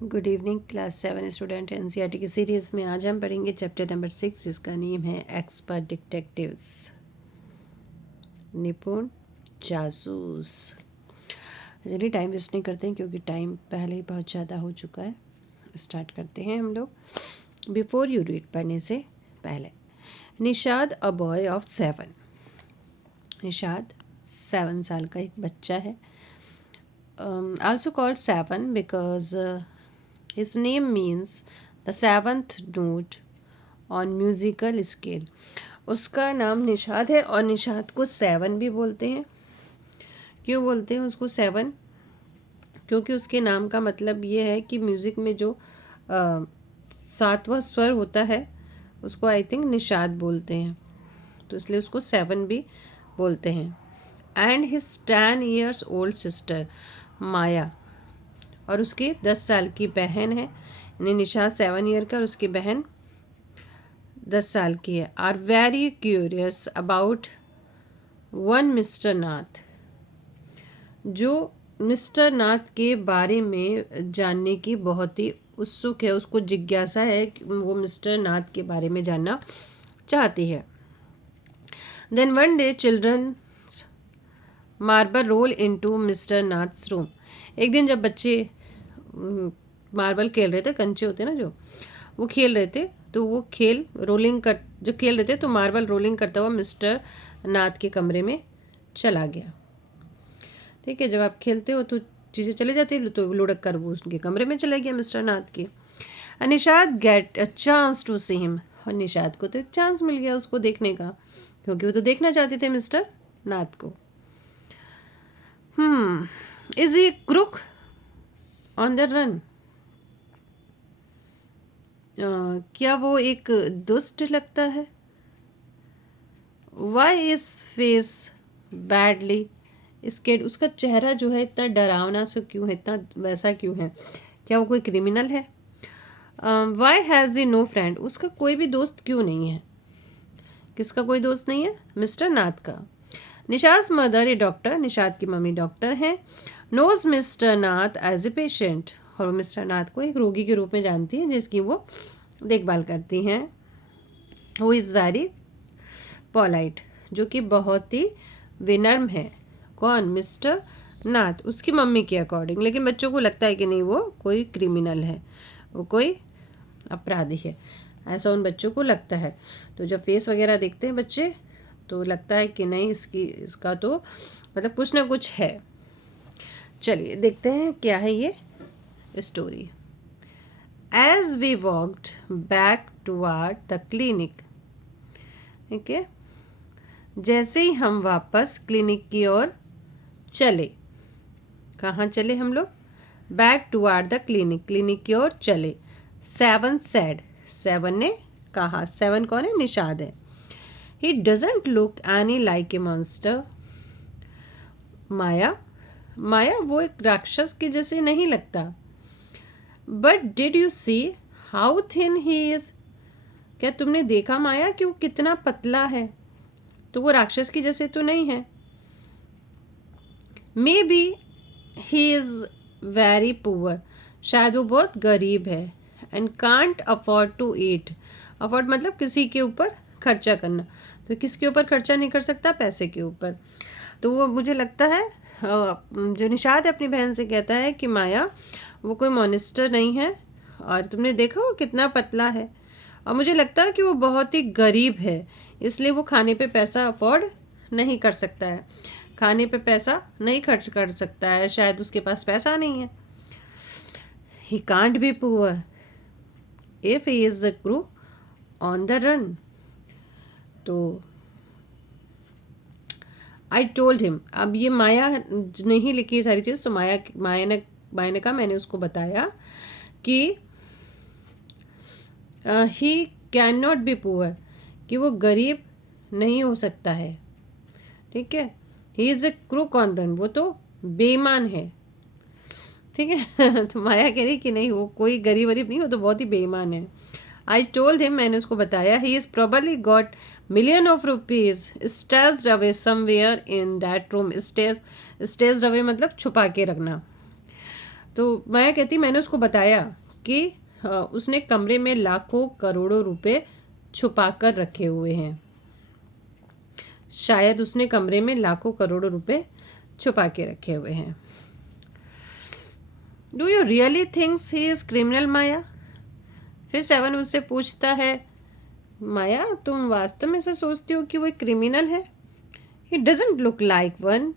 Good evening class 7 student. NCERT की series में आज हम पढ़ेंगे चैप्टर नंबर 6 जिसका नेम है एक्सपर्ट डिटेक्टिव्स, निपुण जासूस। चलिए टाइम वेस्ट नहीं करते हैं क्योंकि टाइम पहले ही बहुत ज़्यादा हो चुका है। स्टार्ट करते हैं हम लोग। बिफोर यू रीड, पढ़ने से पहले। Nishad a boy of 7। Nishad 7 साल का एक बच्चा है। Also called 7 because his name means the seventh note on musical scale. उसका नाम निशाद है और निशाद को 7 भी बोलते हैं। क्यों बोलते हैं उसको 7? क्योंकि उसके नाम का मतलब ये है कि म्यूज़िक में जो 7वां स्वर होता है उसको आई थिंक निशाद बोलते हैं, तो इसलिए उसको 7 भी बोलते हैं। And his 10 years old sister Maya, और उसकी 10 साल की बहन है। यानी निशाद 7 ईयर का और उसकी बहन 10 साल की है। Are very curious about one mister Nath, जो मिस्टर नाथ के बारे में जानने की बहुत ही उत्सुक है। उसको जिज्ञासा है कि वो मिस्टर नाथ के बारे में जानना चाहती है। Then one day children marble roll into mister Nath's room. एक दिन जब बच्चे मार्बल खेल रहे थे, कंचे होते ना जो, वो खेल रहे थे, तो वो खेल रोलिंग कर जब खेल रहे थे तो मार्बल रोलिंग करता हुआ मिस्टर नाथ के कमरे में चला गया। ठीक है, जब आप खेलते हो तो चीज़ें चली जाती है, तो लुढ़क कर वो उसके कमरे में चला गया मिस्टर नाथ के। Nishad get a chance to see him, और निशाद को तो एक चांस मिल गया उसको देखने का, क्योंकि वो तो देखना चाहते थे मिस्टर नाथ को। Is he crook on the run? क्या वो एक दुष्ट लगता है? Why is face badly scarred, उसका चेहरा जो है इतना डरावना सा क्यों है, इतना वैसा क्यों है? क्या वो कोई क्रिमिनल है? Why has he no friend, उसका कोई भी दोस्त क्यों नहीं है? किसका कोई दोस्त नहीं है? मिस्टर नाथ का। Nishad mother a doctor, Nishad की मम्मी डॉक्टर हैं। Knows mister Nath as a patient, और वो मिस्टर नाथ को एक रोगी के रूप में जानती है जिसकी वो देखभाल करती हैं। वो इज़ वेरी पोलाइट, जो कि बहुत ही विनम्र है। कौन? मिस्टर नाथ, उसकी मम्मी के अकॉर्डिंग। लेकिन बच्चों को लगता है कि नहीं, वो कोई क्रिमिनल है, वो कोई अपराधी है, ऐसा उन बच्चों को लगता है। तो जब फेस वगैरह देखते हैं बच्चे तो लगता है कि नहीं, इसका तो मतलब कुछ ना कुछ है। चलिए देखते हैं क्या है ये story. As we walked back toward the clinic, ठीक है, जैसे ही हम वापस क्लिनिक की ओर चले। कहाँ चले हम लोग? Back toward the clinic, clinic की ओर चले। 7 said, 7 ने कहा। 7 कौन है? निशाद है। He doesn't look any like a monster. माया, माया वो एक राक्षस के जैसे नहीं लगता। But did you see how thin he is? क्या तुमने देखा माया कि वो कितना पतला है? तो वो राक्षस की जैसे तो नहीं है। Maybe he is very poor, शायद वो बहुत गरीब है। And can't afford to eat, afford मतलब किसी के ऊपर खर्चा करना, तो किसके ऊपर खर्चा नहीं कर सकता? पैसे के ऊपर। तो वो मुझे लगता है, जो निशाद अपनी बहन से कहता है कि माया वो कोई मॉनिस्टर नहीं है, और तुमने देखा वो कितना पतला है, और मुझे लगता है कि वो बहुत ही गरीब है, इसलिए वो खाने पे पैसा अफोर्ड नहीं कर सकता है, खाने पे पैसा नहीं खर्च कर सकता है, शायद उसके पास पैसा नहीं है। He can't be poor if he is a crew on the run. तो आई टोल्ड हिम, अब ये माया नहीं लिखी ये सारी चीज़, तो माया ने कहा, मैंने उसको बताया कि he can not be poor, कि वो गरीब नहीं हो सकता है। ठीक है, he is a crook on run, वो तो बेईमान है। ठीक है तो माया कह रही कि नहीं, वो कोई गरीब वरीब नहीं, वो तो बहुत ही बेईमान है। आई टोल्ड हिम, मैंने उसको बताया, he is probably got million of rupees stashed away somewhere in that room. Stashed away मतलब छुपा के रखना। तो माया कहती मैंने उसको बताया कि उसने कमरे में लाखों करोड़ों रुपए छुपा कर रखे हुए हैं। शायद उसने कमरे में लाखों करोड़ों रुपए छुपा के रखे हुए हैं। Do you really thinks he is criminal Maya? फिर 7 उससे पूछता है, माया तुम वास्तव में ऐसा सोचती हो कि वो एक क्रिमिनल है? He doesn't look like one.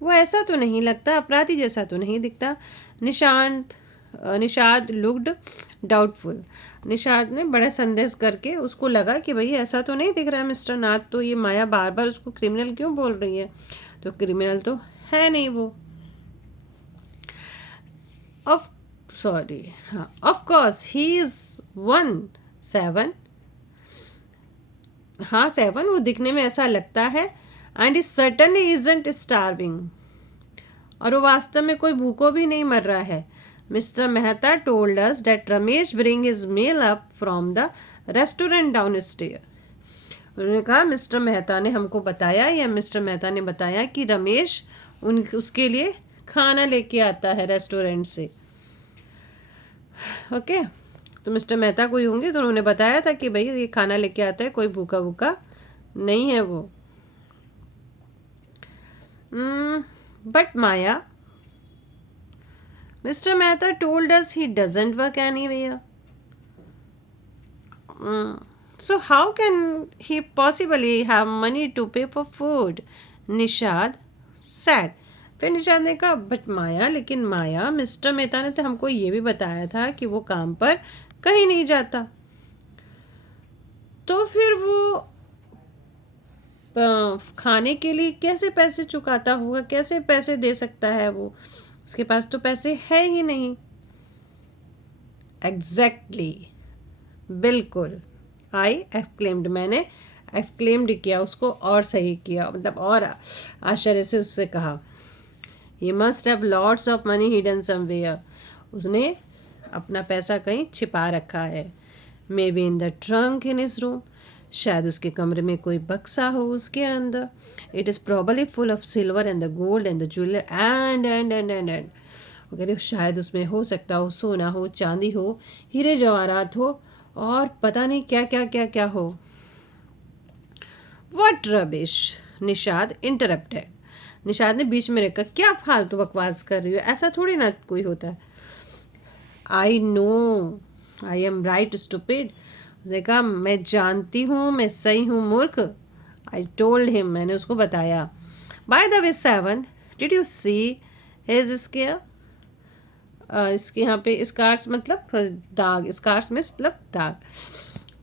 वो ऐसा तो नहीं लगता, अपराधी जैसा तो नहीं दिखता। Nishad looked doubtful. निषाद ने बड़ा संदेह करके उसको लगा कि भाई ऐसा तो नहीं दिख रहा है मिस्टर नाथ, तो ये माया बार बार उसको क्रिमिनल क्यों बोल रही है? तो क्रिमिनल तो है नहीं वो। ऑफ सॉरी हाँ, ऑफ कोर्स ही इज 7। हाँ 7 वो दिखने में ऐसा लगता है। And is certainly isn't starving. और वो वास्तव में कोई भूखों भी नहीं मर रहा है। Mister Mehta told us that Ramesh bring his meal up from the restaurant down stair. उन्होंने कहा मिस्टर मेहता ने हमको बताया, या मिस्टर मेहता ने बताया कि रमेश उसके लिए खाना लेके आता है रेस्टोरेंट से। ओके तो मिस्टर मेहता कोई होंगे, तो उन्होंने बताया था कि भाई ये खाना लेके आता है, कोई भूखा भूखा नहीं है वो। But Maya, mister Mehta told us he doesn't work anywhere. So how can he possibly have money to pay for food? Nishad said. फिर निषाद ने कहा बट माया, लेकिन माया मिस्टर मेहता ने तो हमको ये भी बताया था कि वो काम पर कहीं नहीं जाता, तो फिर वो खाने के लिए कैसे पैसे चुकाता होगा, कैसे पैसे दे सकता है वो? उसके पास तो पैसे है ही नहीं। एग्जैक्टली बिल्कुल। आई एक्सक्लेम्ड, मैंने एक्सक्लेम्ड किया उसको और सही किया, मतलब और आश्चर्य से उससे कहा, he must have lots of money hidden somewhere. उसने अपना पैसा कहीं छिपा रखा है। May be in the trunk in his room. शायद उसके कमरे में कोई बक्सा हो उसके अंदर। It is probably full of silver and the gold and the jeweller and वो कह रहे शायद उसमें हो सकता हो सोना हो, चांदी हो, हीरे जवाहरात हो, और पता नहीं क्या क्या क्या क्या हो। What rubbish, Nishad interrupted. Nishad ने बीच में रहकर, क्या फालतू बकवास कर रही हो, ऐसा थोड़ी ना कोई होता है। I know I am right stupid. उसने कहा मैं जानती हूँ, मैं सही हूँ मूर्ख। आई टोल्ड हिम, मैंने उसको बताया। By the way 7, did you see his square? इसके यहाँ पे स्कार्स मतलब दाग, स्कार्स में मतलब दाग।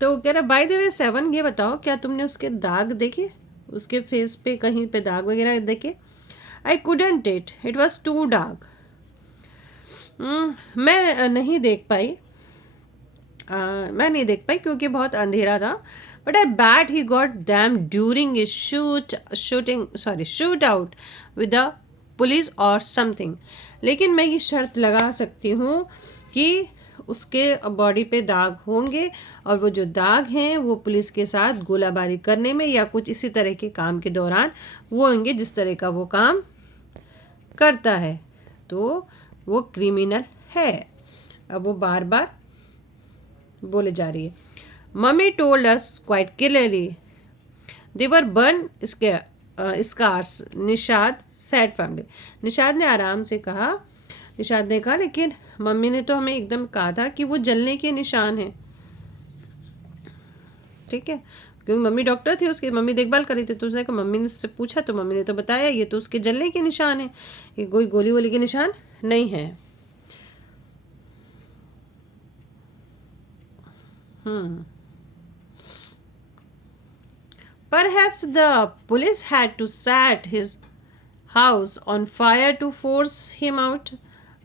तो कह रहा बाय द वे 7, ये बताओ क्या तुमने उसके दाग देखे, उसके फेस पे कहीं पे दाग वगैरह देखे? I couldn't it was too dark. मैं नहीं देख पाई, क्योंकि बहुत अंधेरा था। But I bet he got them during a shoot out with the police और समथिंग। लेकिन मैं ये शर्त लगा सकती हूँ कि उसके बॉडी पे दाग होंगे, और वो जो दाग हैं वो पुलिस के साथ गोलाबारी करने में या कुछ इसी तरह के काम के दौरान वो होंगे जिस तरह का वो काम करता है। तो वो क्रिमिनल है। अब वो बार बार बोले जा रही है। Mummy told us quite clearly they were burn scars. Nishad said family. Nishad ने आराम से कहा, निषाद ने कहा लेकिन मम्मी ने तो हमें एकदम कहा था कि वो जलने के निशान हैं। ठीक है, क्योंकि मम्मी डॉक्टर थी, उसकी मम्मी देखभाल कर रही थी, तो उसने कहा, मम्मी ने से पूछा तो मम्मी ने तो बताया ये तो उसके जलने के निशान है, ये कोई गोली वोली के निशान नहीं है। Perhaps the police had to set his house on fire to force him out.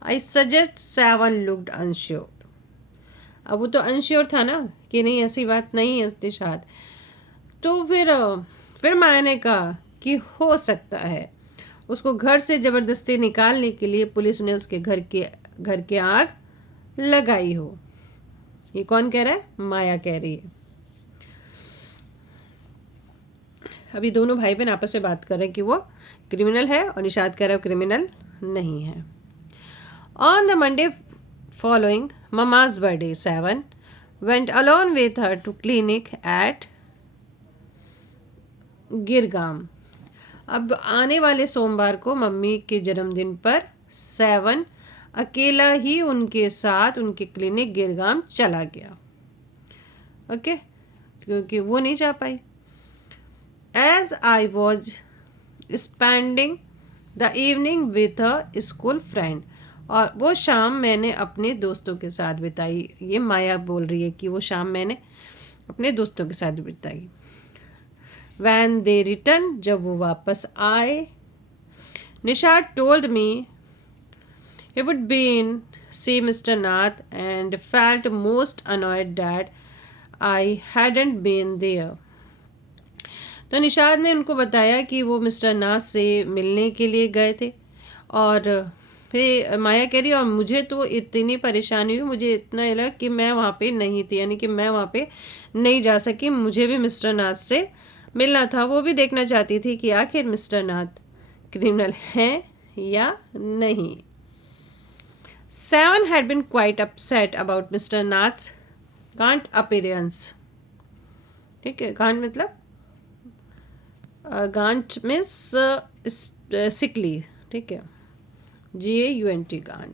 I suggest 7 looked unsure. अब वो तो अनश्योर था ना कि नहीं ऐसी बात नहीं है निषाद। तो फिर माया ने कहा कि हो सकता है उसको घर से ज़बरदस्ती निकालने के लिए पुलिस ने उसके घर के आग लगाई हो। ये कौन कह रहा है? माया कह रही है। अभी दोनों भाई बहन आपस में बात कर रहे हैं कि वो क्रिमिनल है, और निषाद कह रहा है क्रिमिनल नहीं है। On the Monday following Mama's birthday, Seven went alone with her to clinic at Girgaum. अब आने वाले सोमवार को मम्मी के जन्मदिन पर सेवन अकेला ही उनके साथ उनके क्लिनिक गिरगाम चला गया. ओके, क्योंकि वो नहीं जा पाई. As I was spending the evening with a school friend, और वो शाम मैंने अपने दोस्तों के साथ बिताई. ये माया बोल रही है कि वो शाम मैंने अपने दोस्तों के साथ बिताई. When they returned, जब वो वापस आए, Nishad told me he would been see Mr. Nath and felt most annoyed that I hadn't been there. तो निशाद ने उनको बताया कि वो मिस्टर नाथ से मिलने के लिए गए थे, और फिर माया कह रही और मुझे तो इतनी परेशानी हुई, मुझे इतना लगा कि मैं वहाँ पे नहीं थी, यानी कि मैं वहाँ पे नहीं जा सकी. मुझे भी मिस्टर नाथ से मिलना था. वो भी देखना चाहती थी कि आखिर मिस्टर नाथ क्रिमिनल हैं या नहीं. Seven had been quite upset about Mr. Nath's can't appearance. ठीक है, गांठ मतलब गांठ मीन्स सिकली. ठीक है, GAUNT गांठ.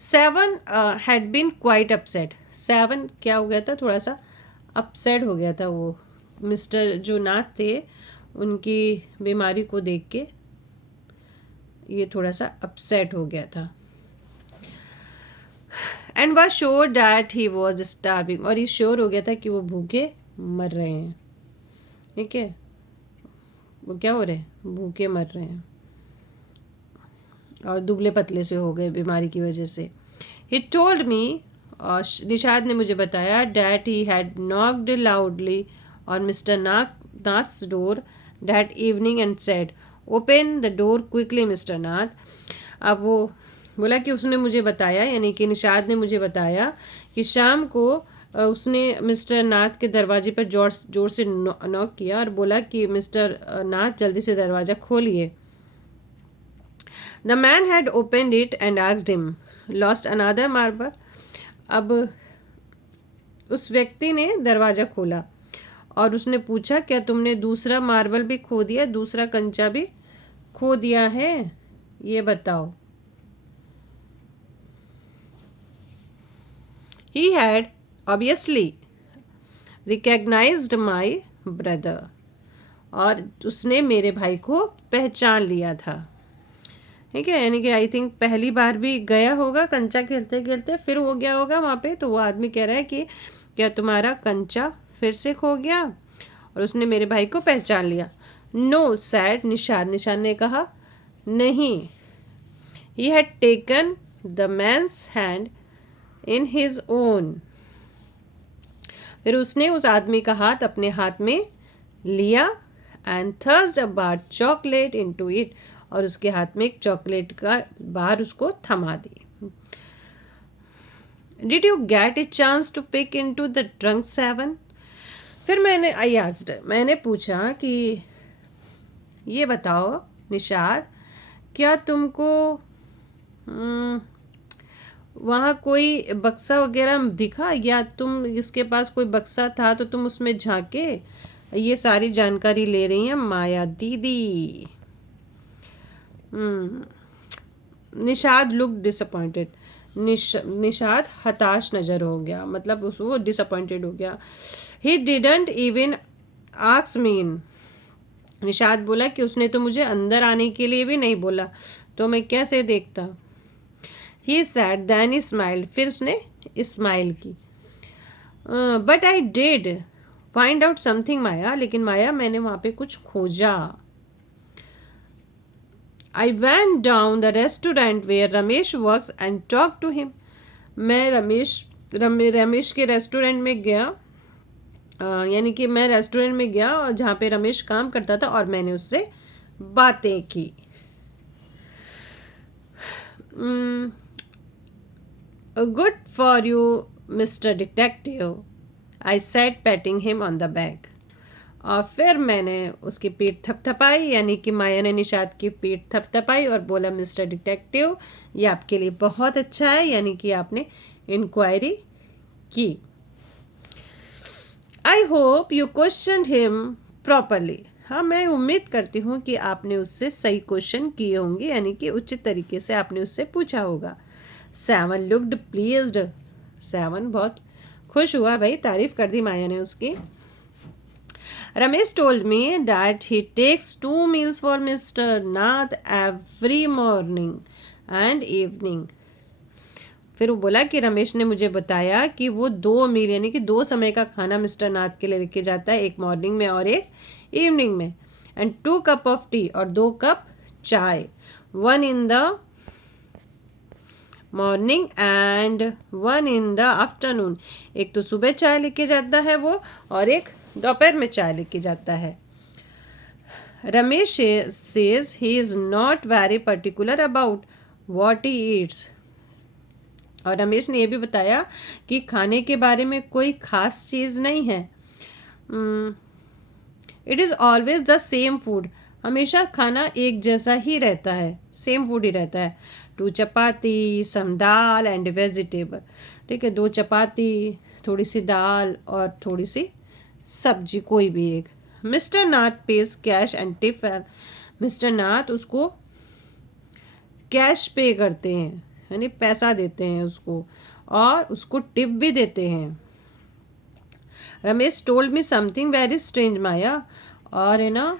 Seven had been quite upset. Seven क्या हो गया था, थोड़ा सा अपसेट हो गया था. वो मिस्टर जो नाथ थे उनकी बीमारी को देख के ये थोड़ा सा अपसेट हो गया था. And was sure that he was starving, और ये श्योर हो गया था कि वो भूखे मर रहे हैं. ठीक है, वो क्या हो रहे हैं, भूखे मर रहे हैं और दुबले पतले से हो गए बीमारी की वजह से. ही टोल्ड मी, और निशाद ने मुझे बताया, that he had knocked loudly on Mr. Nath's door that evening and said, "Open the door quickly, Mr. Nath." अब वो बोला कि उसने मुझे बताया, यानी कि निशाद ने मुझे बताया कि शाम को उसने मिस्टर नाथ के दरवाजे पर जोर से नॉक किया और बोला कि मिस्टर नाथ जल्दी से दरवाज़ा खोलिए. The man had opened it and asked him, "Lost another marble?" अब उस व्यक्ति ने दरवाज़ा खोला और उसने पूछा, क्या तुमने दूसरा मार्बल भी खो दिया, दूसरा कंचा भी खो दिया है, ये बताओ. He had obviously recognized my brother, और उसने मेरे भाई को पहचान लिया था. ठीक है, यानी कि आई थिंक पहली बार भी गया होगा कंचा खेलते खेलते, फिर हो गया होगा वहाँ पे. तो वो आदमी कह रहा है कि क्या तुम्हारा कंचा फिर से खो गया, और उसने मेरे भाई को पहचान लिया. नो सैड निशाद ने कहा, नहीं. He had taken the man's hand in his own, फिर उसने उस आदमी का हाथ अपने हाथ में लिया. And thrust a bar chocolate into it, और उसके हाथ में एक चॉकलेट का बार उसको थमा दी. Did you get a chance to peek into the trunk seven? फिर मैंने पूछा कि ये बताओ निशाद, क्या तुमको वहाँ कोई बक्सा वगैरह दिखा, या तुम इसके पास कोई बक्सा था तो तुम उसमें झांके? ये सारी जानकारी ले रही हैं माया दीदी. Nishad look disappointed. निशाद हताश नज़र हो गया, मतलब वो डिसअपॉइंटेड हो गया. He didn't even ask me in. Nishad बोला कि उसने तो मुझे अंदर आने के लिए भी नहीं बोला, तो मैं कैसे देखता. He said then he smiled, फिर उसने स्माइल की. But I did find out something Maya, लेकिन माया मैंने वहाँ पे कुछ खोजा. I went down the restaurant where Ramesh works and talked to him. मैं रमेश के रेस्टोरेंट में गया, यानी कि मैं रेस्टोरेंट में गया और जहाँ पे रमेश काम करता था, और मैंने उससे बातें की. Good for you mister detective, I said patting him on the back. और फिर मैंने उसकी पीठ थपथपाई, यानी कि माया ने निषाद की पीठ थपथपाई और बोला, मिस्टर डिटेक्टिव, ये आपके लिए बहुत अच्छा है, यानी कि आपने इंक्वायरी की। I hope you question him properly. हाँ, मैं उम्मीद करती हूँ कि आपने उससे सही क्वेश्चन किए होंगे, यानी कि उचित तरीके से आपने उससे पूछा होगा। Seven looked pleased. सेवन बहुत खुश हुआ, भाई तारीफ कर दी माया ने उसकी। Ramesh told me that he takes 2 meals for Mr. Nath every morning and evening. फिर वो बोला कि रमेश ने मुझे बताया कि वो 2 मील यानी कि 2 समय का खाना मिस्टर नाथ के लिए लेके जाता है, एक मॉर्निंग में और एक इवनिंग में। एंड 2 कप ऑफ टी, और 2 कप चाय, 1 in the morning and 1 in the afternoon. एक तो सुबह चाय लेके जाता है वो, और एक दोपहर में चाय लेके जाता है। Ramesh says he is not very particular about what he eats. और रमेश ने यह भी बताया कि खाने के बारे में कोई खास चीज़ नहीं है। It is always the same food. हमेशा खाना एक जैसा ही रहता है, सेम फूड ही रहता है। 2 चपाती, सम दाल एंड वेजिटेबल। ठीक है, 2 चपाती, थोड़ी सी दाल और थोड़ी सी सब्जी, कोई भी एक। Mister Nath pays cash and tip. Mister Nath उसको कैश पे करते हैं, यानी पैसा देते हैं उसको, और उसको टिप भी देते हैं। Ramesh told me something very strange Maya. और है ना,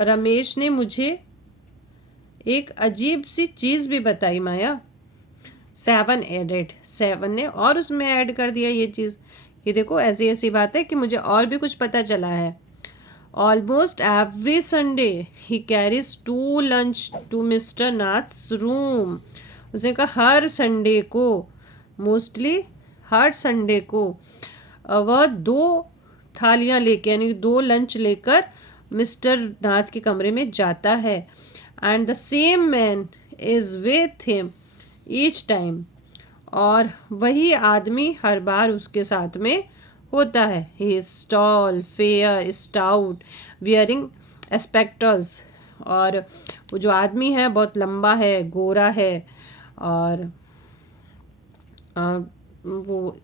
रमेश ने मुझे एक अजीब सी चीज़ भी बताई माया। Seven added. सेवन ने और उसमें ऐड कर दिया ये चीज़ कि देखो ऐसी ऐसी बात है कि मुझे और भी कुछ पता चला है। Almost every Sunday he carries 2 lunch to Mister Nath's room. उसने कहा हर संडे को, मोस्टली हर संडे को वह 2 थालियाँ लेके, यानी 2 लंच लेकर मिस्टर नाथ के कमरे में जाता है। And the same man is with him each time. और वही आदमी हर बार उसके साथ में होता है। He is tall, fair, stout, wearing spectacles. और वो जो आदमी है बहुत लंबा है, गोरा है, और वो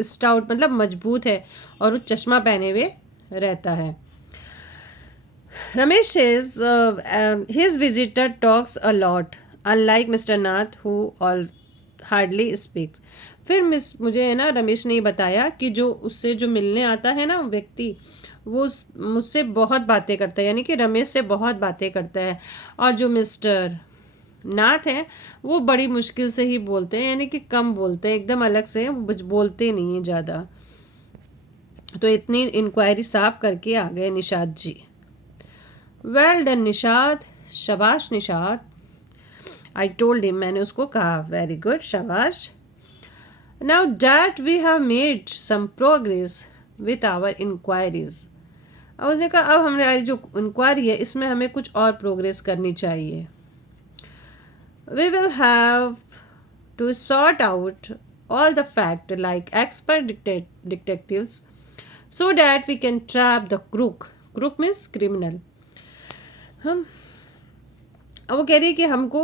स्टाउट मतलब मजबूत है, और वो चश्मा पहने हुए रहता है। Ramesh says his visitor talks a lot, unlike Mr. Nath who all hardly speaks. फिर मुझे है ना, रमेश ने बताया कि जो उससे जो मिलने आता है ना व्यक्ति, वो मुझसे बहुत बातें करता है, यानी कि रमेश से बहुत बातें करता है। और जो मिस्टर नाथ हैं वो बड़ी मुश्किल से ही बोलते हैं, यानी कि कम बोलते हैं, एकदम अलग से बोलते नहीं हैं ज़्यादा। तो इतनी इंक्वायरी साफ करके आ गए निषाद जी। वेल डन निषाद, शाबाश निषाद। आई टोल्ड हिम, मैंने उसको कहा, वेरी गुड, शाबाश। Now that we have made some progress with our inquiries. और उसने कहा अब हमारी जो इंक्वायरी है इसमें हमें कुछ और प्रोग्रेस करनी चाहिए। We will have to sort out all the fact like expert detectives so that we can trap the crook means criminal। हम अब वो कह रही है कि हमको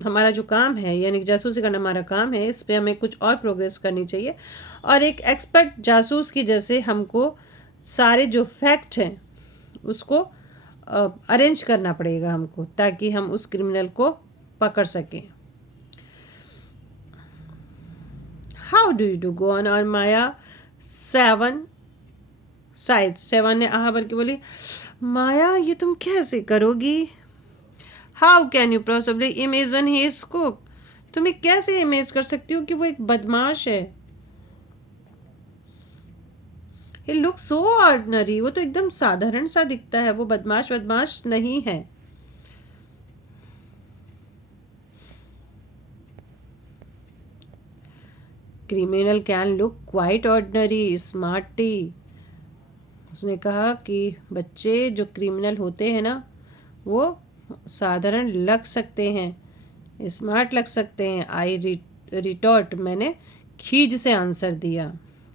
हमारा जो काम है, यानी जासूसी करना हमारा काम है, इस पे हमें कुछ और प्रोग्रेस करनी चाहिए, और एक एक्सपर्ट जासूस की जैसे हमको सारे जो फैक्ट हैं उसको अरेंज करना पड़ेगा हमको, ताकि हम उस क्रिमिनल को पकड़ सकें। How do you do go on और माया। सेवन ने आहा भर के बोली, माया ये तुम कैसे करोगी। How can you possibly imagine he is cook. तुम्हें कैसे इमेज कर सकती हो कि वो एक बदमाश है। ही लुक सो ऑर्डिनरी। वो तो एकदम साधारण सा दिखता है, वो बदमाश नहीं है। Criminal can look quite ordinary smarty. उसने कहा कि बच्चे जो क्रिमिनल होते हैं ना वो साधारण लग सकते हैं, स्मार्ट लग सकते हैं। आई रिटॉर्ट, मैंने खीज से आंसर दिया।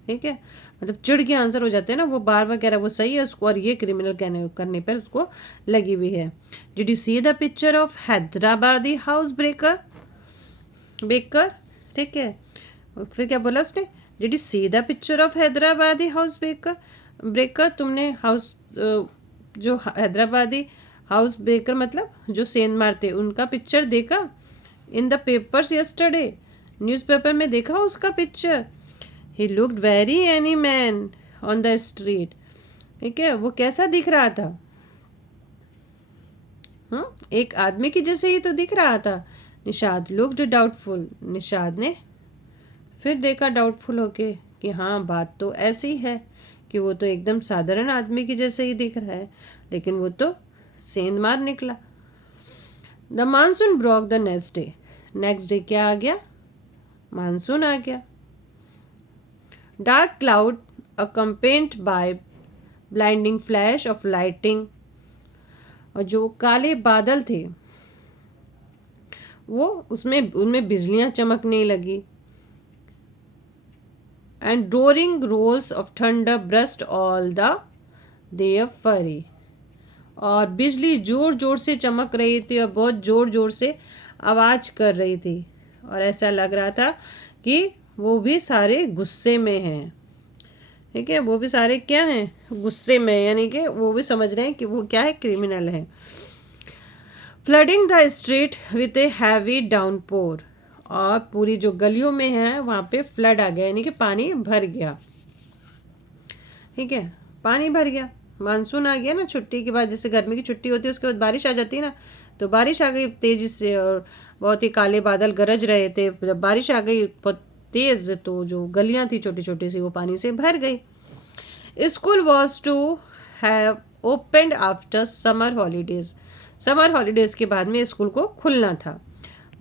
ठीक है, मतलब चिढ़ के आंसर हो जाते हैं ना, वो बार बार कह रहा है वो सही है उसको, और ये क्रिमिनल करने पर उसको लगी हुई है। Did you see the picture of Hyderabadi house breaker baker, ठीक है, और फिर क्या बोला उसने, did you see the picture of Hyderabadi house breaker breaker, तुमने हाउस जो हैदराबादी हाउस ब्रेकर मतलब जो सेंध मारते उनका पिक्चर देखा, in the papers yesterday, newspaper में देखा उसका picture. He looked very any man on the street, ठीक है, वो कैसा दिख रहा था, एक आदमी की जैसे ही तो दिख रहा था। निषाद लुक्ड डाउटफुल, निषाद ने फिर देखा डाउटफुल होके कि हाँ बात तो ऐसी है कि वो तो एकदम साधारण आदमी की जैसे ही दिख रहा है, लेकिन वो तो सेंध मार निकला। The monsoon broke the next day क्या आ गया, मानसून आ गया। Dark cloud accompanied by blinding flash of lighting, और जो काले बादल थे वो उसमें उनमें बिजलियां चमकने लगी। And roaring rolls of thunder burst all the their fury, और बिजली जोर जोर से चमक रही थी और बहुत जोर जोर से आवाज़ कर रही थी, और ऐसा लग रहा था कि वो भी सारे गुस्से में हैं, ठीक है, वो भी सारे क्या हैं, गुस्से में, यानी कि वो भी समझ रहे हैं कि वो क्या है, क्रिमिनल है। Flooding the street with a heavy downpour, और पूरी जो गलियों में है वहाँ पे फ्लड आ गया, यानी कि पानी भर गया, ठीक है, पानी भर गया, मानसून आ गया ना, छुट्टी के बाद जैसे गर्मी की छुट्टी होती है उसके बाद बारिश आ जाती है ना, तो बारिश आ गई तेजी से, और बहुत ही काले बादल गरज रहे थे, जब बारिश आ गई बहुत तेज तो जो गलियां थी छोटी छोटी सी वो पानी से भर गई। School was to have opened after summer holidays के बाद में स्कूल को खुलना था,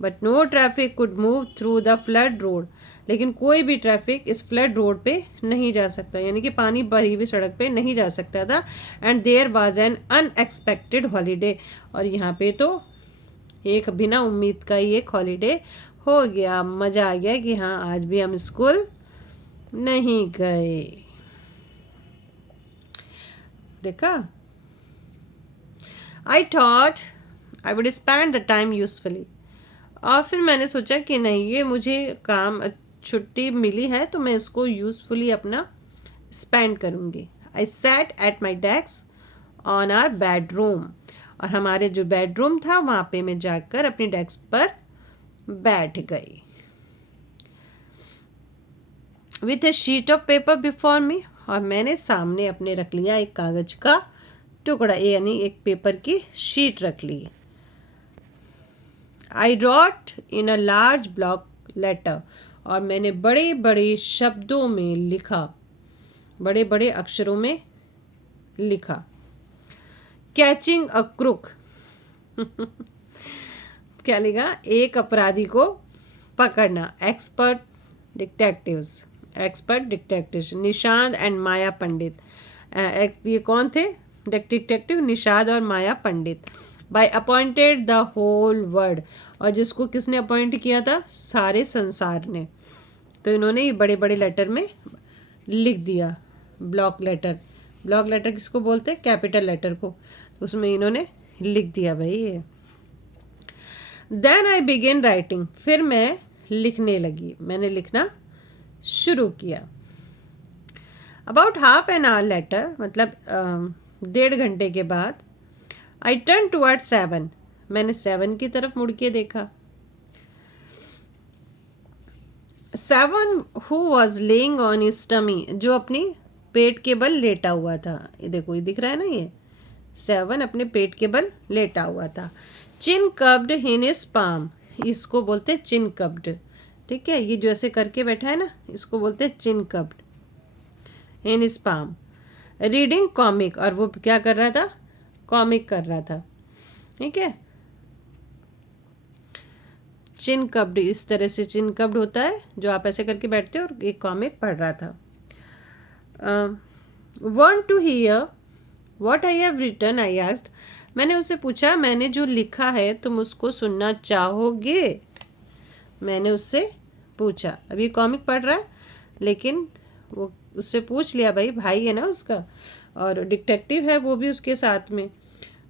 but no traffic could move through the flood road, लेकिन कोई भी ट्रैफिक इस फ्लड रोड पे नहीं जा सकता, यानी कि पानी भरी हुई सड़क पे नहीं जा सकता था। And there was an unexpected holiday, और यहाँ पे तो एक बिना उम्मीद का ही एक हॉलीडे हो गया, मज़ा आ गया कि हाँ आज भी हम स्कूल नहीं गए। देखा, I thought I would spend the time usefully, और फिर मैंने सोचा कि नहीं ये मुझे काम छुट्टी मिली है तो मैं इसको यूज़फुली अपना स्पेंड करूँगी। I sat at my desk on our bedroom, और हमारे जो बेडरूम था वहाँ पे मैं जाकर अपनी डेस्क पर बैठ गई। With A sheet of paper before me, और मैंने सामने अपने रख लिया एक कागज का टुकड़ा, यानी एक पेपर की शीट रख ली। I wrote in a large block letter, और मैंने बड़े बड़े शब्दों में लिखा, बड़े बड़े अक्षरों में लिखा। कैचिंग अ क्रुक क्या लिखा, एक अपराधी को पकड़ना। Expert detectives Nishad and Maya Pandit, ये कौन थे डिटेक्टिव, निषाद और Maya Pandit. By appointed the whole world, और जिसको किसने अपॉइंट किया था, सारे संसार ने। तो इन्होंने ये बड़े बड़े लेटर में लिख दिया, ब्लॉक लेटर किसको बोलते हैं, कैपिटल लेटर को, तो उसमें इन्होंने लिख दिया भाई ये। देन आई बिगेन राइटिंग, फिर मैं लिखने लगी, मैंने लिखना शुरू किया। About half an hour later, मतलब 1.5 घंटे के बाद, आई टर्न टुवर्ड 7, मैंने 7 की तरफ मुड़ के देखा। 7 who was lying on his tummy, जो अपनी पेट के बल लेटा हुआ था, ये देखो ये दिख रहा है ना, ये 7 अपने पेट के बल लेटा हुआ था। चिन कब्ड इन हिज पाम, इसको बोलते हैं चिन कब्ड, ठीक है, ये जो ऐसे करके बैठा है ना इसको बोलते हैं chin cupped in his palm. Reading comic, और वो क्या कर रहा था, कॉमिक कर रहा था, ठीक है। चिन कब्ड, इस तरह से चिन कब्ड होता है जो आप ऐसे करके बैठते हो, और एक कॉमिक पढ़ रहा था। Want to hear what I have written, I asked, मैंने उससे पूछा मैंने जो लिखा है तुम उसको सुनना चाहोगे, मैंने उससे पूछा। अभी कॉमिक पढ़ रहा है लेकिन वो उससे पूछ लिया, भाई है ना उसका, और डिटेक्टिव है वो भी उसके साथ में,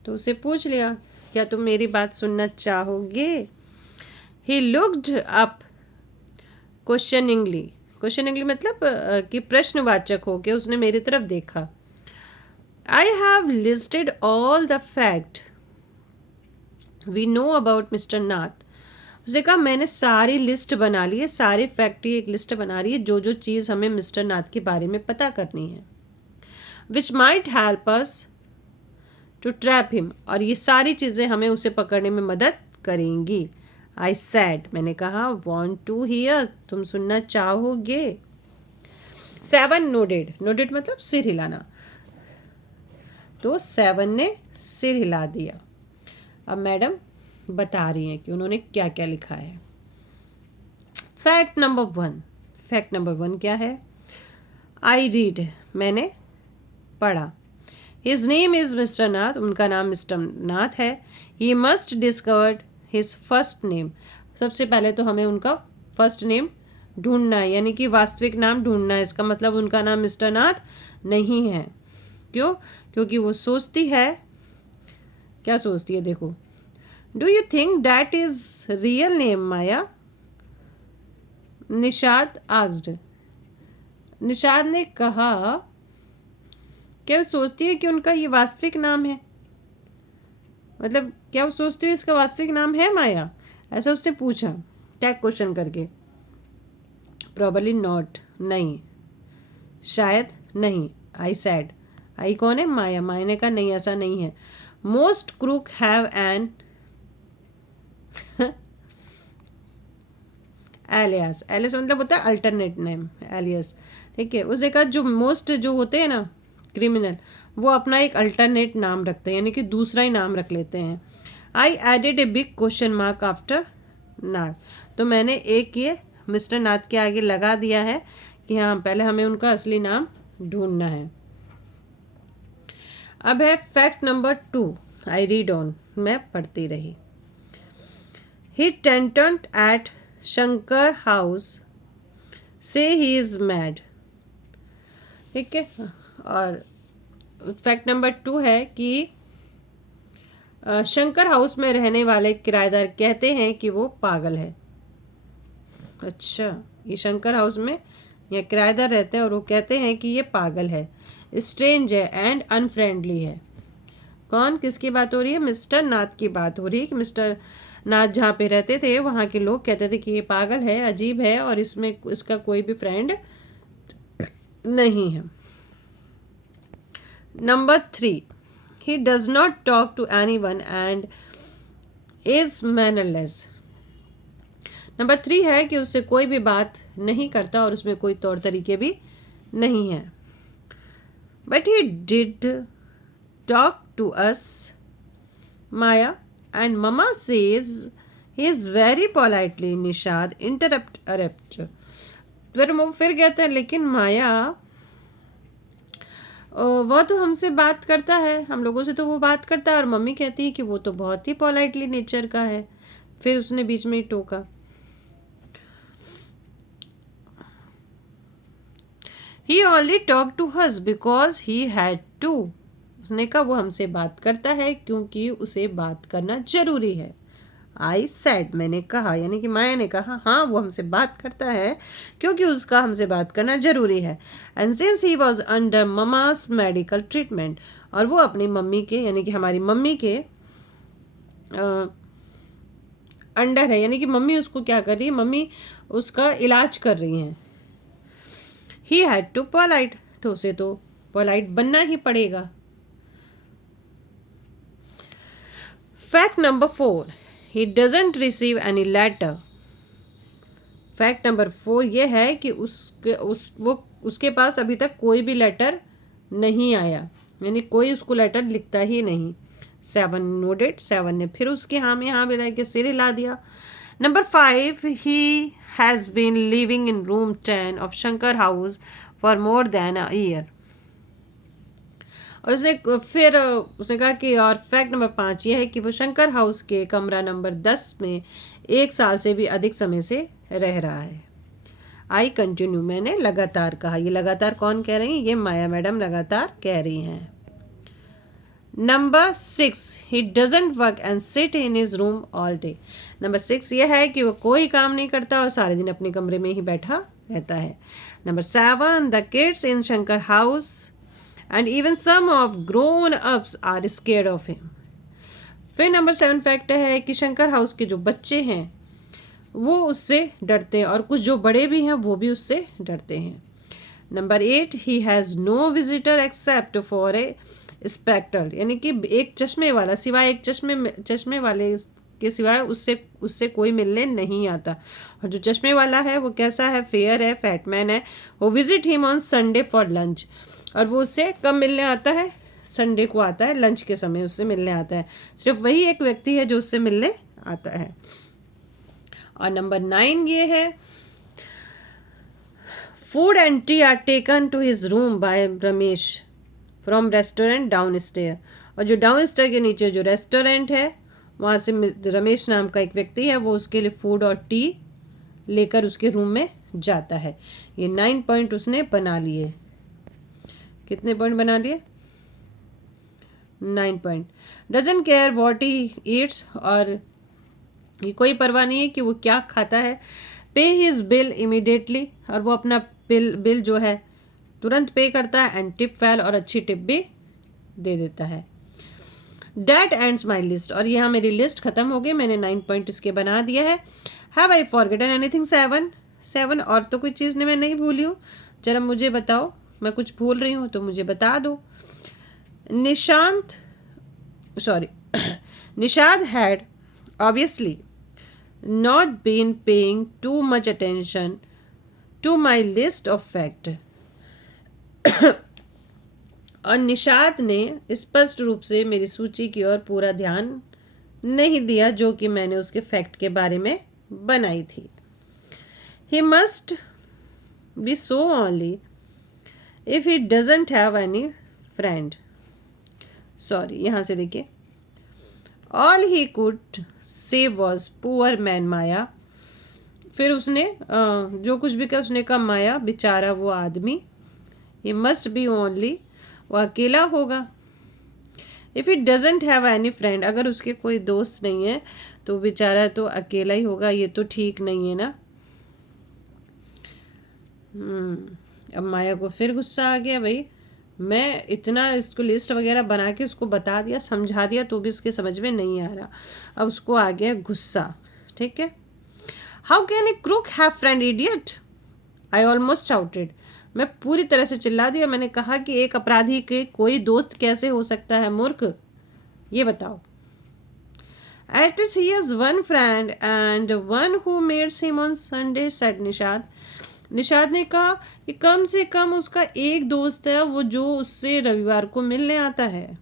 तो उससे पूछ लिया क्या तुम मेरी बात सुनना चाहोगे। He looked up questioningly, questioningly मतलब कि प्रश्नवाचक हो के उसने मेरी तरफ देखा। I have listed all the fact we know about mister Nath. उसने कहा मैंने सारी लिस्ट बना ली है, सारे फैक्ट की एक लिस्ट बना रही है, जो जो चीज़ हमें मिस्टर नाथ के बारे में पता करनी है। Which might help us to trap him, और ये सारी चीज़ें हमें उसे पकड़ने में मदद करेंगी। आई सैड, मैंने कहा, वॉन्ट टू हियर, तुम सुनना चाहोगे। 7 नोडेड, नोडेड मतलब सिर हिलाना, तो 7 ने सिर हिला दिया। अब मैडम बता रही हैं कि उन्होंने क्या क्या लिखा है। फैक्ट नंबर 1, फैक्ट नंबर 1 क्या है? आई रीड, मैंने पढ़ा। हिज नेम इज मिस्टर नाथ, उनका नाम मिस्टर नाथ है। He must discovered his first name, सबसे पहले तो हमें उनका फर्स्ट नेम ढूंढना है, यानी कि वास्तविक नाम ढूंढना है। इसका मतलब उनका नाम मिस्टर नाथ नहीं है। क्यों? क्योंकि वो सोचती है, क्या सोचती है देखो। Do you think that is real name Maya? Nishad asked, Nishad ने कहा, क्या वो सोचती है कि उनका ये वास्तविक नाम है? मतलब क्या वो सोचती है इसका वास्तविक नाम है माया? ऐसा उसने पूछा टैग क्वेश्चन करके। प्रॉबली नॉट, नहीं, शायद नहीं। आई सैड, आई कौन है? माया। माया ने कहा नहीं, ऐसा नहीं है। Most crook have an alias, alias मतलब होता है अल्टरनेट नेम, एलियास, ठीक है। उसने कहा जो मोस्ट जो होते हैं ना क्रिमिनल, वो अपना एक अल्टरनेट नाम रखते हैं, यानी कि दूसरा ही नाम रख लेते हैं। I added a big question mark after Nath, तो मैंने एक ये मिस्टर नाथ के आगे लगा दिया है कि हाँ पहले हमें उनका असली नाम ढूंढना है। अब है fact number 2, I read on, मैं पढ़ती रही। ही टेंटेड एट शंकर हाउस से ही इज मैड, ठीक है। और फैक्ट नंबर 2 है कि शंकर हाउस में रहने वाले किराएदार कहते हैं कि वो पागल है। अच्छा, ये शंकर हाउस में या किराएदार रहते हैं और वो कहते हैं कि ये पागल है, स्ट्रेंज है एंड अनफ्रेंडली है। कौन, किसकी बात हो रही है? मिस्टर नाथ की बात हो रही है कि मिस्टर नाथ जहाँ पे रहते थे वहाँ के लोग कहते थे कि ये पागल है, अजीब है और इसमें इसका कोई भी फ्रेंड नहीं है। Number 3, he does not talk to anyone and is mannerless। Number 3 है कि उससे कोई भी बात नहीं करता और उसमें कोई तौर तरीके भी नहीं है। But he did talk to us Maya and Mama says he is very politely। Nishad interrupt फिर वो फिर कहता है लेकिन माया वह तो हमसे बात करता है, हम लोगों से तो वो बात करता है, और मम्मी कहती है कि वो तो बहुत ही पोलाइटली नेचर का है। फिर उसने बीच में ही टोका। He only talk to us because he had to. उसने कहा वो हमसे बात करता है क्योंकि उसे बात करना जरूरी है। आई सैड, मैंने कहा, यानी कि माया ने कहा हाँ वो हमसे बात करता है क्योंकि उसका हमसे बात करना ज़रूरी है। And since he was under Mama's medical treatment, और वो अपनी मम्मी के यानी कि हमारी मम्मी के अंडर है, यानी कि मम्मी उसको क्या कर रही है, मम्मी उसका इलाज कर रही हैं। ही हैड टू पोलाइट, तो उसे तो पोलाइट बनना ही पड़ेगा। Fact number 4, he doesn't receive any letter। Fact number 4 ये है कि उसके पास अभी तक कोई भी लेटर नहीं आया, यानी कोई उसको लेटर लिखता ही नहीं। 7 नोटेड, 7 ने फिर उसके हाँ में हाँ मिला के सिर हिला दिया। Number 5, he has been living in room 10 of Shankar House for more than a year। और उसने कहा कि और फैक्ट नंबर 5 ये है कि वो शंकर हाउस के कमरा नंबर 10 में 1 साल से भी अधिक समय से रह रहा है। आई कंटिन्यू, मैंने लगातार कहा। ये लगातार कौन कह रही है? ये माया मैडम लगातार कह रही हैं। Number 6, he doesn't work and sit in his room all day. Number 6 यह है कि वो कोई काम नहीं करता और सारे दिन अपने कमरे में ही बैठा रहता है। Number 7, the kids in Shankar house and even some of grown ups are scared of him. फिर नंबर 7 फैक्ट है कि शंकर हाउस के जो बच्चे हैं वो उससे डरते हैं और कुछ जो बड़े भी हैं वो भी उससे डरते हैं। Number 8, he has no visitor except for a spectral, यानी कि एक चश्मे वाला सिवाय एक चश्मे वाले के सिवाय उससे कोई मिलने नहीं आता। और जो चश्मे वाला है वो कैसा है? फेयर है, फैटमैन है। वो visit him on Sunday for lunch, और वो उससे कब मिलने आता है? संडे को आता है, लंच के समय उससे मिलने आता है। सिर्फ वही एक व्यक्ति है जो उससे मिलने आता है। और नंबर 9 ये है, food and tea are taken to his room by Ramesh from restaurant down stair. और जो डाउन स्टेयर के नीचे जो रेस्टोरेंट है वहाँ से रमेश नाम का एक व्यक्ति है, वो उसके लिए फूड और टी लेकर उसके रूम में जाता है। ये 9 पॉइंट उसने बना लिए। कितने पॉइंट बना लिए? 9 point. Doesn't care what he eats, और ये कोई परवाह नहीं है कि वो क्या खाता है। पे हिज बिल इमीडिएटली, और वो अपना बिल जो है तुरंत पे करता है। एंड टिप वेल, और अच्छी टिप भी दे देता है। डैट एंड्स माई लिस्ट, और यहाँ मेरी लिस्ट खत्म हो गई। मैंने 9 पॉइंट इसके बना दिया है। Have I forgotten anything? 7 और तो कोई चीज़ मैं नहीं भूली हूँ? जरा मुझे बताओ, मैं कुछ भूल रही हूँ तो मुझे बता दो। Nishad had obviously not been paying too much attention to my list of fact। और निशाद ने स्पष्ट रूप से मेरी सूची की ओर पूरा ध्यान नहीं दिया जो कि मैंने उसके फैक्ट के बारे में बनाई थी। He must be so only if he doesn't have any friend। यहाँ से देखिए, all he could say was poor man माया। फिर उसने जो कुछ भी कहा उसने कहा माया, बेचारा वो आदमी। He must be only, वो अकेला होगा। If he doesn't have any friend, अगर उसके कोई दोस्त नहीं है तो बेचारा तो अकेला ही होगा। ये तो ठीक नहीं है ना। अब माया को फिर गुस्सा आ गया, भाई मैं इतना इसको लिस्ट वगैरह बना के उसको बता दिया, समझा दिया, तो भी उसके समझ में नहीं आ रहा। अब उसको आ गया गुस्सा। ठीक है। How can a crook have friend idiot, I almost shouted. मैं पूरी तरह से चिल्ला दिया। मैंने कहा कि एक अपराधी के कोई दोस्त कैसे हो सकता है? मूर्ख, ये बताओ। Eight is he has one friend and one who meets him on Sunday, said Nishad. Nishad ने कहा कि कम से कम उसका एक दोस्त है, वो जो उससे रविवार को मिलने आता है।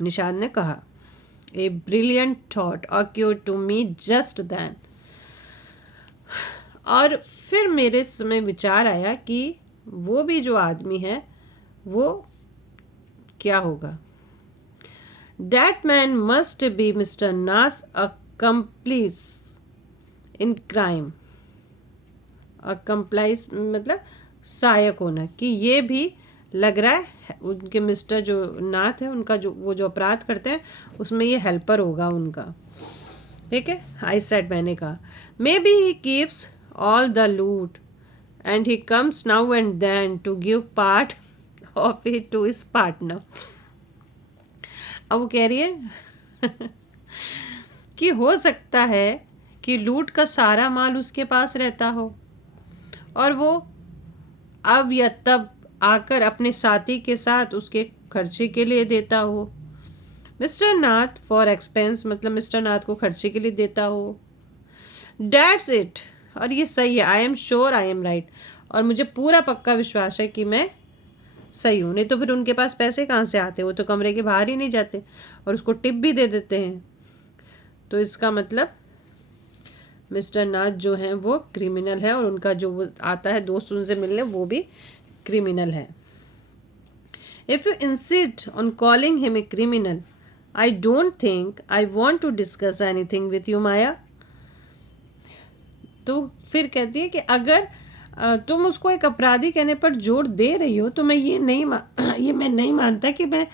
निशाद ने कहा, a brilliant thought occurred to me just then. और फिर मेरे समय विचार आया कि वो भी जो आदमी है वो क्या होगा। That man must be mister नास, अ कंप्लीस इन क्राइम। कंप्लाइस मतलब सहायक होना, कि ये भी लग रहा है उनके मिस्टर जो नाथ है उनका जो वो जो अपराध करते हैं उसमें ये हेल्पर होगा उनका। ठीक है। आई सेड, मैंने कहा, maybe he keeps all the loot and he comes now and then to give part of it to his partner. अब वो कह रही है कि हो सकता है कि लूट का सारा माल उसके पास रहता हो और वो अब या तब आकर अपने साथी के साथ उसके खर्चे के लिए देता हो। मिस्टर नाथ फॉर एक्सपेंस, मतलब मिस्टर नाथ को खर्चे के लिए देता हो। डैट्स इट, और ये सही है। I am sure I am right, और मुझे पूरा पक्का विश्वास है कि मैं सही हूँ। नहीं तो फिर उनके पास पैसे कहाँ से आते? वो तो कमरे के बाहर ही नहीं जाते और उसको टिप भी दे देते हैं। तो इसका मतलब मिस्टर नाथ जो हैं वो क्रिमिनल है और उनका जो वो आता है दोस्त उनसे मिलने वो भी क्रिमिनल है। If you insist on calling him a criminal, I don't think I want to discuss anything with you Maya. तो फिर कहती है कि अगर तुम उसको एक अपराधी कहने पर जोर दे रही हो तो मैं ये नहीं मानता कि मैं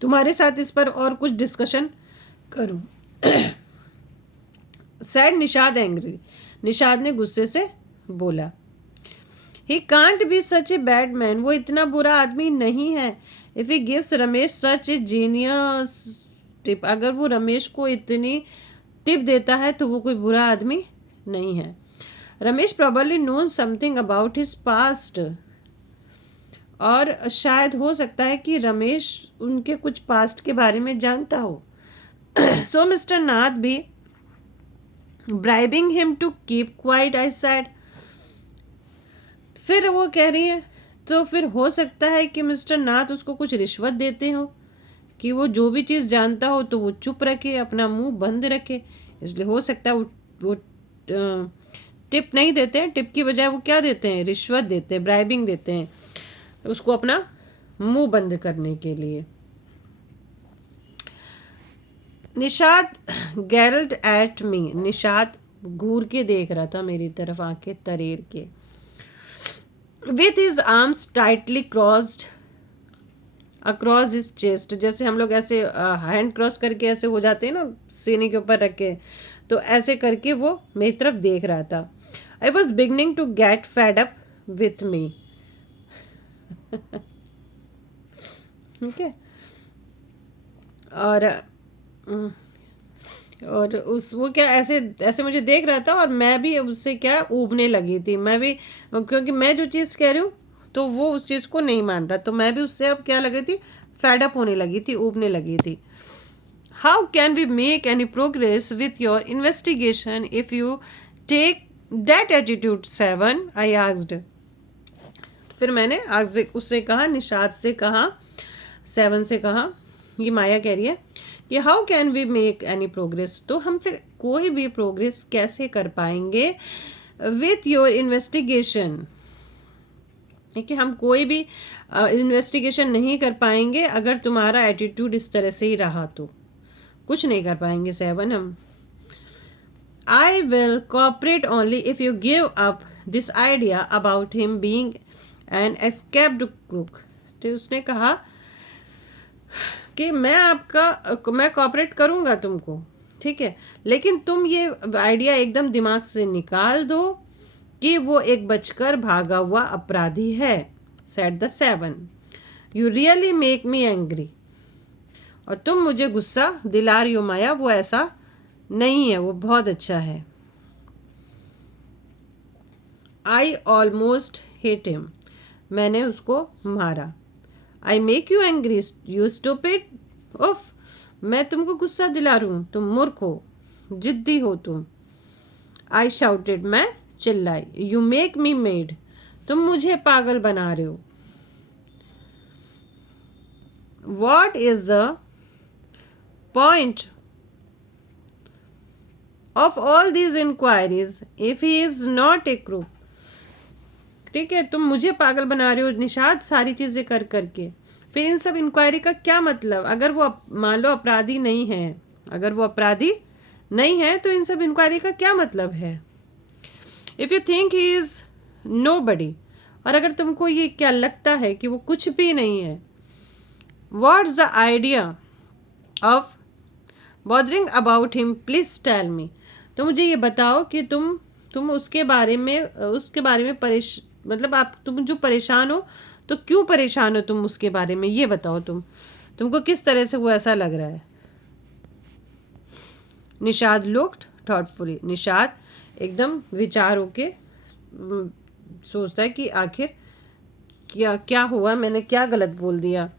तुम्हारे साथ इस पर और कुछ डिस्कशन करूं। सैड निषाद एंग्री, निषाद ने गुस्से से बोला। He can't be such a bad man, वो इतना बुरा आदमी नहीं है। If he gives Ramesh such A genius tip, अगर वो रमेश को इतनी टिप देता है तो वो कोई बुरा आदमी नहीं है। Ramesh probably knows something about his past, और शायद हो सकता है कि रमेश उनके कुछ पास्ट के बारे में जानता हो। सो मिस्टर नाथ भी bribing him to keep quiet, I said. फिर वो कह रही है तो फिर हो सकता है कि मिस्टर नाथ उसको कुछ रिश्वत देते हो कि वो जो भी चीज़ जानता हो तो वो चुप रखे, अपना मुंह बंद रखे। इसलिए हो सकता है वो टिप नहीं देते हैं, टिप की बजाय वो क्या देते हैं, रिश्वत देते हैं, ब्राइबिंग देते हैं उसको अपना मुंह बंद करने के लिए। Nishad Gerald at me, Nishad घूर के देख रहा था मेरी तरफ, आंखें तरेर के। With his arms tightly crossed across his chest, जैसे हम लोग ऐसे हैंड क्रॉस करके ऐसे हो जाते हैं ना सीने के ऊपर रख के, तो ऐसे करके वो मेरी तरफ देख रहा था। I was beginning to get fed up with me. ठीक है, और उस वो क्या ऐसे ऐसे मुझे देख रहा था और मैं भी उससे क्या ऊबने लगी थी, मैं भी, क्योंकि मैं जो चीज़ कह रही हूँ तो वो उस चीज़ को नहीं मान रहा, तो मैं भी उससे अब क्या लगी थी, फेडअप होने लगी थी, ऊबने लगी थी। How can we make any progress with your investigation if you take that attitude 7, I asked. फिर मैंने उससे कहा, निषाद से कहा, 7 से कहा, ये माया कह रही है कि how can we make any progress, तो हम फिर कोई भी प्रोग्रेस कैसे कर पाएंगे विथ योर इन्वेस्टिगेशन, कि हम कोई भी इन्वेस्टिगेशन नहीं कर पाएंगे अगर तुम्हारा एटीट्यूड इस तरह से ही रहा तो कुछ नहीं कर पाएंगे 7 हम। I will cooperate only if you give up this idea about him being an escaped crook. तो उसने कहा कि मैं कोऑपरेट करूंगा तुमको, ठीक है, लेकिन तुम ये आइडिया एकदम दिमाग से निकाल दो कि वो एक बचकर भागा हुआ अपराधी है। Said the 7, you really make me angry, और तुम मुझे गुस्सा दिला रही हो माया, वो ऐसा नहीं है, वो बहुत अच्छा है। आई ऑलमोस्ट हिट हिम, मैंने उसको मारा। I make you angry you stupid, उफ, मैं तुमको गुस्सा दिला रही हूँ, तुम मूर्ख हो, जिद्दी हो तुम। आई शाउटेड, मैं चिल्लाई। यू मेक मी मेड, तुम मुझे पागल बना रहे हो। What is the point of all these inquiries if he is not a crook. ठीक है, तुम मुझे पागल बना रहे हो निषाद सारी चीजें कर करके, फिर इन सब इंक्वायरी का क्या मतलब, अगर वो मान लो अपराधी नहीं है, अगर वो अपराधी नहीं है तो इन सब इंक्वायरी का क्या मतलब है। If you think he is nobody, और अगर तुमको ये क्या लगता है कि वो कुछ भी नहीं है, what's the idea of bothering about him, please tell me, तो मुझे ये बताओ कि तुम उसके बारे में मतलब तुम जो परेशान हो तो क्यों परेशान हो तुम उसके बारे में, ये बताओ तुमको किस तरह से वो ऐसा लग रहा है। निषाद लुक्ड थॉटफुली, निषाद एकदम विचार होके सोचता है कि आखिर क्या हुआ, मैंने क्या गलत बोल दिया।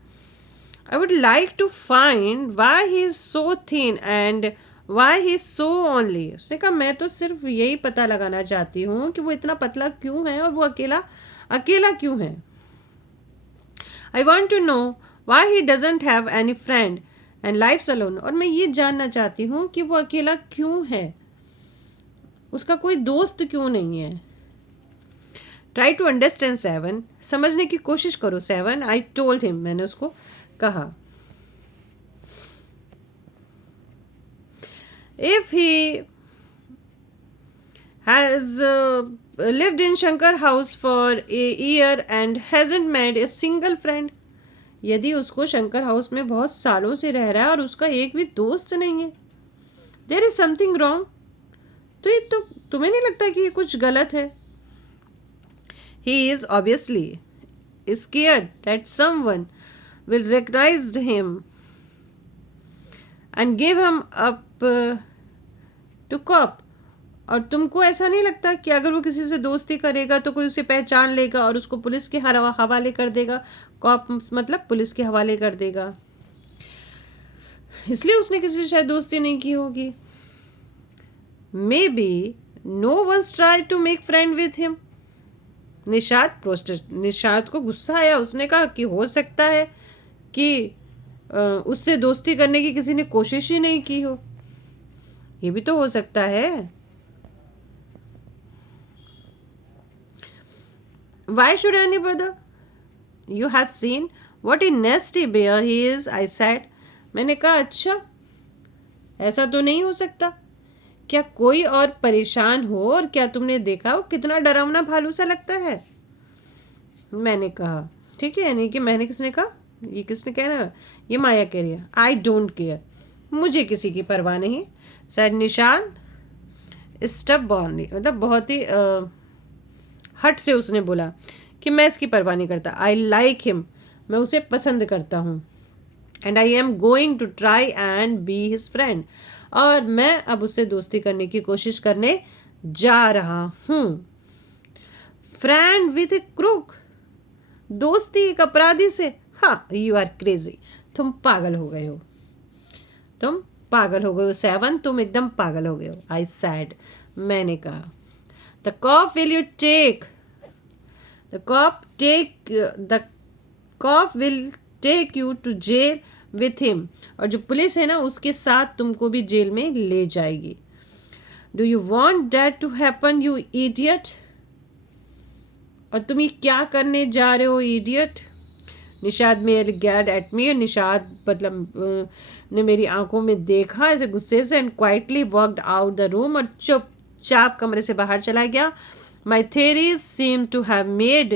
I would like to find why he is so thin and why he so only, उसने कहा मैं तो सिर्फ यही पता लगाना चाहती हूँ कि वो इतना पतला क्यों है और वो अकेला क्यों है। I want to know why he doesn't have any friend and lives alone, और मैं ये जानना चाहती हूँ कि वो अकेला क्यों है, उसका कोई दोस्त क्यों नहीं है। ट्राई टू अंडरस्टैंड 7, समझने की कोशिश करो 7, आई टोल्ड हिम, मैंने उसको कहा। If he has lived in Shankar house for a year and hasn't made a single friend. यदि उसको शंकर हाउस में बहुत सालों से रह रहा है और उसका एक भी दोस्त नहीं है, देयर इज समथिंग रॉन्ग. तो ये तो तुम्हें नहीं लगता कि ये कुछ गलत है? He is obviously scared that someone will recognize him and give him up to cop. और तुमको ऐसा नहीं लगता कि अगर वो किसी से दोस्ती करेगा तो कोई उसे पहचान लेगा और उसको पुलिस के हवाले कर देगा? कॉप मतलब पुलिस के हवाले कर देगा, इसलिए उसने किसी से शायद दोस्ती नहीं की होगी. Maybe no one's try to make friend with him. Nishad को गुस्सा आया. उसने कहा कि हो सकता है कि उससे दोस्ती करने की किसी ने कोशिश ही नहीं की हो. ये भी तो हो सकता है. Why should any brother? You have seen what a nasty bear he is, I said. मैंने कहा अच्छा, ऐसा तो नहीं हो सकता. क्या कोई और परेशान हो और क्या तुमने देखा वो कितना डरावना भालू सा लगता है? मैंने कहा ठीक है. यानी कि मैंने किसने कहा? ये किसने कह रहा है? ये माया कह रही है. I don't care. मुझे किसी की परवाह नहीं. सैड निशान स्टबबॉर्नली, मतलब बहुत ही हट से उसने बोला कि मैं इसकी परवाह नहीं करता. I like him. मैं उसे पसंद करता हूँ. And I am going to try and be his friend. और मैं अब उससे दोस्ती करने की कोशिश करने जा रहा हूँ. Friend with A crook. दोस्ती एक अपराधी से? हाँ, यू आर क्रेजी. तुम पागल हो गए हो. तुम पागल हो गए हो सेवन. तुम एकदम पागल हो गए हो. आई सैड. मैंने कहा The cop will you take? The cop will take you to jail with him. और जो पुलिस है ना उसके साथ तुमको भी जेल में ले जाएगी. Do you want that to happen, you idiot? और तुम ये क्या करने जा रहे हो, idiot? निशाद में गैड एट मी. निशाद मतलब ने मेरी आंखों में देखा ऐसे गुस्से से. And quietly walked out the room. और चुपचाप कमरे से बाहर चला गया. माई theories seem to have made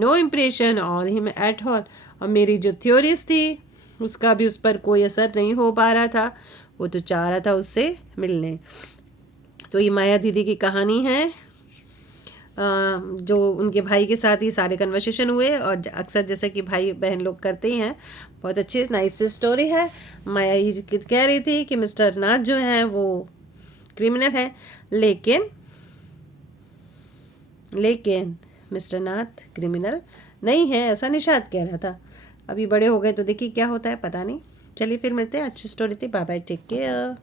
no impression on him at all. और मेरी जो थ्योरीज थी उसका भी उस पर कोई असर नहीं हो पा रहा था. वो तो चाह रहा था उससे मिलने. तो ये माया दीदी की कहानी है. जो उनके भाई के साथ ही सारे कन्वर्सेशन हुए. और अक्सर जैसे कि भाई बहन लोग करते ही हैं. बहुत अच्छी नाइस स्टोरी है. माया ये कह रही थी कि मिस्टर नाथ जो है वो क्रिमिनल है, लेकिन मिस्टर नाथ क्रिमिनल नहीं है, ऐसा निशाद कह रहा था. अभी बड़े हो गए तो देखिए क्या होता है, पता नहीं. चलिए फिर मिलते हैं. अच्छी स्टोरी थी. Bye bye. Take care.